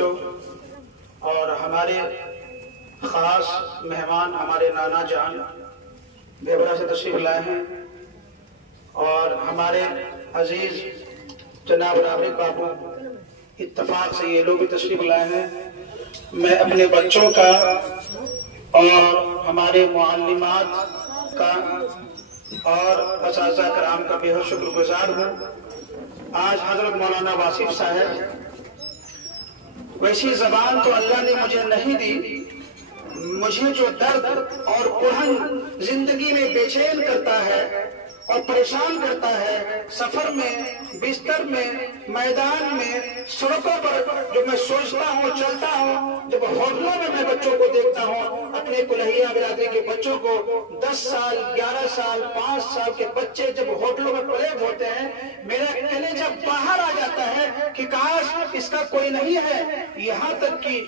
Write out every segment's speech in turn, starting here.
بچوں اور ہمارے خاص مہمان ہمارے نانا جان دیوبرا سے تشریف لائے ہیں، اور ہمارے عزیز جناب رابق بابو اتفاق سے یہ لوگ بھی تشریف لائے ہیں۔ میں اپنے بچوں کا اور ہمارے معلمات کا اور اساتذہ کرام کا بے حد شکر گزار ہوں۔ آج حضرت مولانا واصف صاحب، ویسی زبان تو اللہ نے مجھے نہیں دی، مجھے جو درد اور کڑھن زندگی میں بے چین کرتا ہے اور پریشان کرتا ہے، سفر میں، بستر میں، میدان میں، سڑکوں پر جو میں سوچتا ہوں، چلتا ہوں، جب ہوٹلوں میں میں بچوں کو دیکھتا ہوں، اپنے کلہیہ برادری کے بچوں کو 10 سال 11 سال 5 سال کے بچے جب ہوٹلوں میں پلیٹ ہوتے ہیں، میرا کلیجہ باہر آ جاتا ہے کہ کاش اس کا کوئی نہیں ہے۔ یہاں تک کہ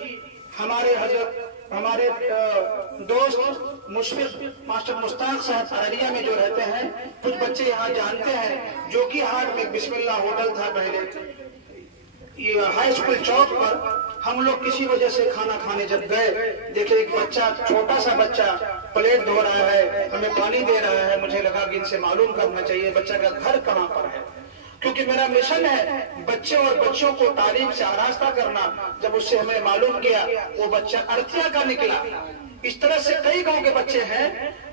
ہمارے دوست مشفق ماسٹر مشتاق صاحب ارریہ میں جو رہتے ہیں، کچھ بچے یہاں جانتے ہیں، جو کہ ہاٹ میں بسم اللہ ہوٹل تھا پہلے، یہ ہائی اسکول چوک پر ہم لوگ کسی وجہ سے کھانا کھانے جب گئے، دیکھے ایک بچہ، چھوٹا سا بچہ پلیٹ دھو رہا ہے، ہمیں پانی دے رہا ہے۔ مجھے لگا کہ ان سے معلوم کرنا چاہیے بچہ کا گھر کہاں پر ہے، کیونکہ میرا مشن ہے بچے اور بچوں کو تعلیم سے آراستہ کرنا۔ جب اس سے ہمیں معلوم کیا وہ بچہ ارتیا کا نکلا۔ اس طرح سے کئی گاؤں کے بچے ہیں،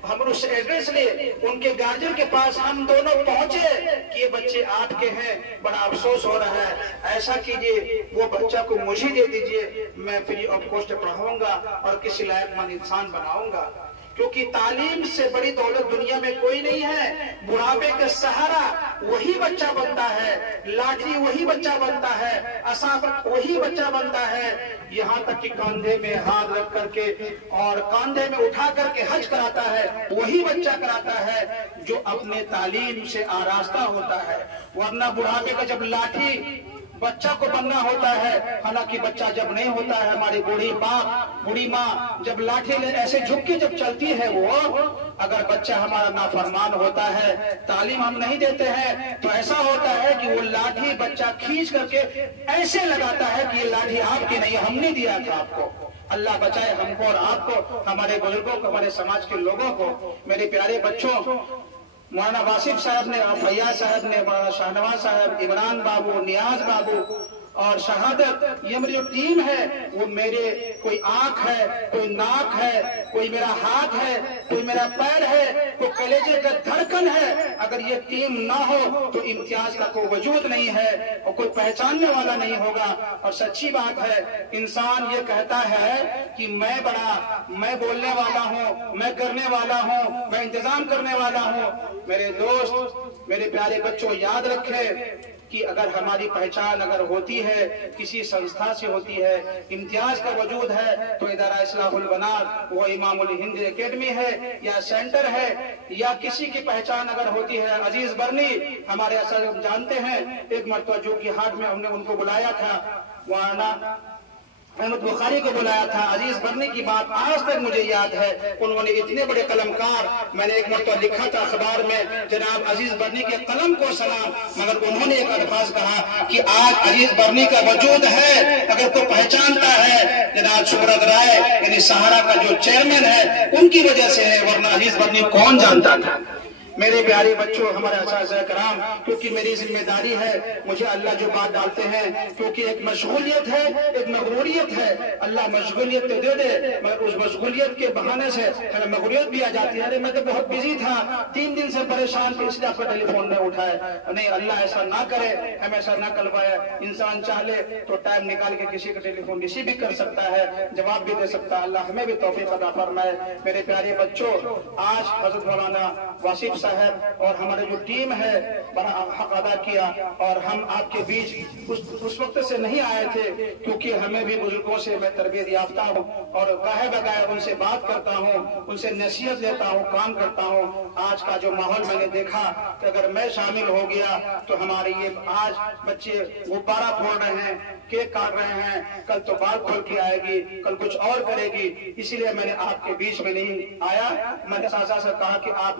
ہم اس ایڈریس لے ان کے گارجین کے پاس ہم دونوں پہنچے کہ یہ بچے آپ کے ہیں، بڑا افسوس ہو رہا ہے، ایسا کیجئے وہ بچہ کو مجھے دے دیجئے، میں فری آف کاسٹ پڑھاؤں گا اور کسی لائق مند انسان بناؤں گا۔ کیونکہ تعلیم سے بڑی دولت دنیا میں کوئی نہیں ہے۔ بڑھاپے کا سہارا وہی بچہ بنتا ہے، لاٹھی وہی بچہ بنتا ہے، عصا وہی بچہ بنتا ہے، یہاں تک کہ کاندھے میں ہاتھ رکھ کر کے اور کاندھے میں اٹھا کر کے حج کراتا ہے وہی بچہ کراتا ہے جو اپنے تعلیم سے آراستہ ہوتا ہے۔ ورنہ بڑھاپے کا جب لاٹھی بچہ کو بننا ہوتا ہے، حالانکہ بچہ جب نہیں ہوتا ہے، ہماری بوڑھی ماں جب لاٹھی لے ایسے جھک کے جب چلتی ہے، وہ اگر بچہ ہمارا نافرمان ہوتا ہے، تعلیم ہم نہیں دیتے ہیں، تو ایسا ہوتا ہے کہ وہ لاٹھی بچہ کھینچ کر کے ایسے لگاتا ہے کہ یہ لاٹھی آپ کی نہیں، ہم نے دیا تھا آپ کو۔ اللہ بچائے ہم کو اور آپ کو، ہمارے بزرگوں کو، ہمارے سماج کے لوگوں کو۔ میرے پیارے بچوں، مولانا واصف صاحب نے، فیاض صاحب نے، مولانا شاہنواز صاحب، عمران بابو، نیاز بابو اور شہادت، یہ میری جو ٹیم ہے وہ میرے کوئی آنکھ ہے، کوئی ناک ہے، کوئی میرا ہاتھ ہے، کوئی میرا پیر ہے، کوئی کلیجے کا دھڑکن ہے۔ اگر یہ ٹیم نہ ہو تو امتیاز کا کوئی وجود نہیں ہے اور کوئی پہچاننے والا نہیں ہوگا۔ اور سچی بات ہے، انسان یہ کہتا ہے کہ میں بولنے والا ہوں، میں کرنے والا ہوں، میں انتظام کرنے والا ہوں۔ میرے دوست، میرے پیارے بچوں، یاد رکھیں کہ اگر ہماری پہچان اگر ہوتی ہے، کسی سنستھا سے ہوتی ہے، امتیاز کا وجود ہے، تو ادارہ اصلاح البنات، وہ امام الہند اکیڈمی ہے یا سینٹر ہے، یا کسی کی پہچان اگر ہوتی ہے، عزیز برنی ہمارے اثر ہم جانتے ہیں، ایک مرتبہ جو کہ ہاٹ میں ہم نے ان کو بلایا تھا، وہاں احمد بخاری کو بلایا تھا، عزیز برنی کی بات آج تک مجھے یاد ہے۔ انہوں نے اتنے بڑے قلمکار، میں نے ایک مرتبہ لکھا تھا اخبار میں، جناب عزیز برنی کے قلم کو سلام، مگر انہوں نے ایک الفاظ کہا کہ آج عزیز برنی کا وجود ہے، اگر کوئی پہچانتا ہے، جناب شہرت رائے یعنی سہارا کا جو چیئرمین ہے ان کی وجہ سے ہے، ورنہ عزیز برنی کون جانتا تھا۔ میرے پیارے بچوں، ہمارے اساتذہ کرام، کیونکہ میری ذمہ داری ہے، مجھے اللہ جو بات ڈالتے ہیں، کیونکہ ایک مشغولیت ہے، ایک مغروریت ہے، اللہ مشغولیت تو دے دے، مگر اس مشغولیت کے بہانے سے مغروریت بھی آ جاتی ہے۔ ارے میں تو بہت بزی تھا، 3 دن سے پریشان تھا، اس لیے آپ کا ٹیلی فون نہیں اٹھایا۔ نہیں، اللہ ایسا نہ کرے، ہم ایسا نہ کر پائے۔ انسان چاہے تو ٹائم نکال کے کسی کا ٹیلی فون ریسیو بھی کر سکتا ہے، جواب بھی دے سکتا ہے۔ اللہ ہمیں بھی توفیق عطا فرمائے۔ میرے پیارے بچوں، آج حضرت مولانا واصف صاحب اور ہمارے جو ٹیم ہے بڑا حق ادا کیا، اور ہم آپ کے بیچ اس وقت سے نہیں آئے تھے، کیونکہ ہمیں بھی بزرگوں سے میں تربیت یافتہ ہوں اور گاہے بگاہے ان سے بات کرتا ہوں، ان سے نصیحت لیتا ہوں، کام کرتا ہوں۔ آج کا جو ماحول میں نے دیکھا کہ اگر میں شامل ہو گیا تو ہمارے یہ آج بچے غبارہ پھوڑ رہے ہیں، کیک کاٹ رہے ہیں، کل تو بال کھول کے آئے گی، کل کچھ اور کرے گی، اسی لیے میں نے آپ کے بیچ میں نہیں آیا۔ میں نے اساتذہ سے کہا کہ آپ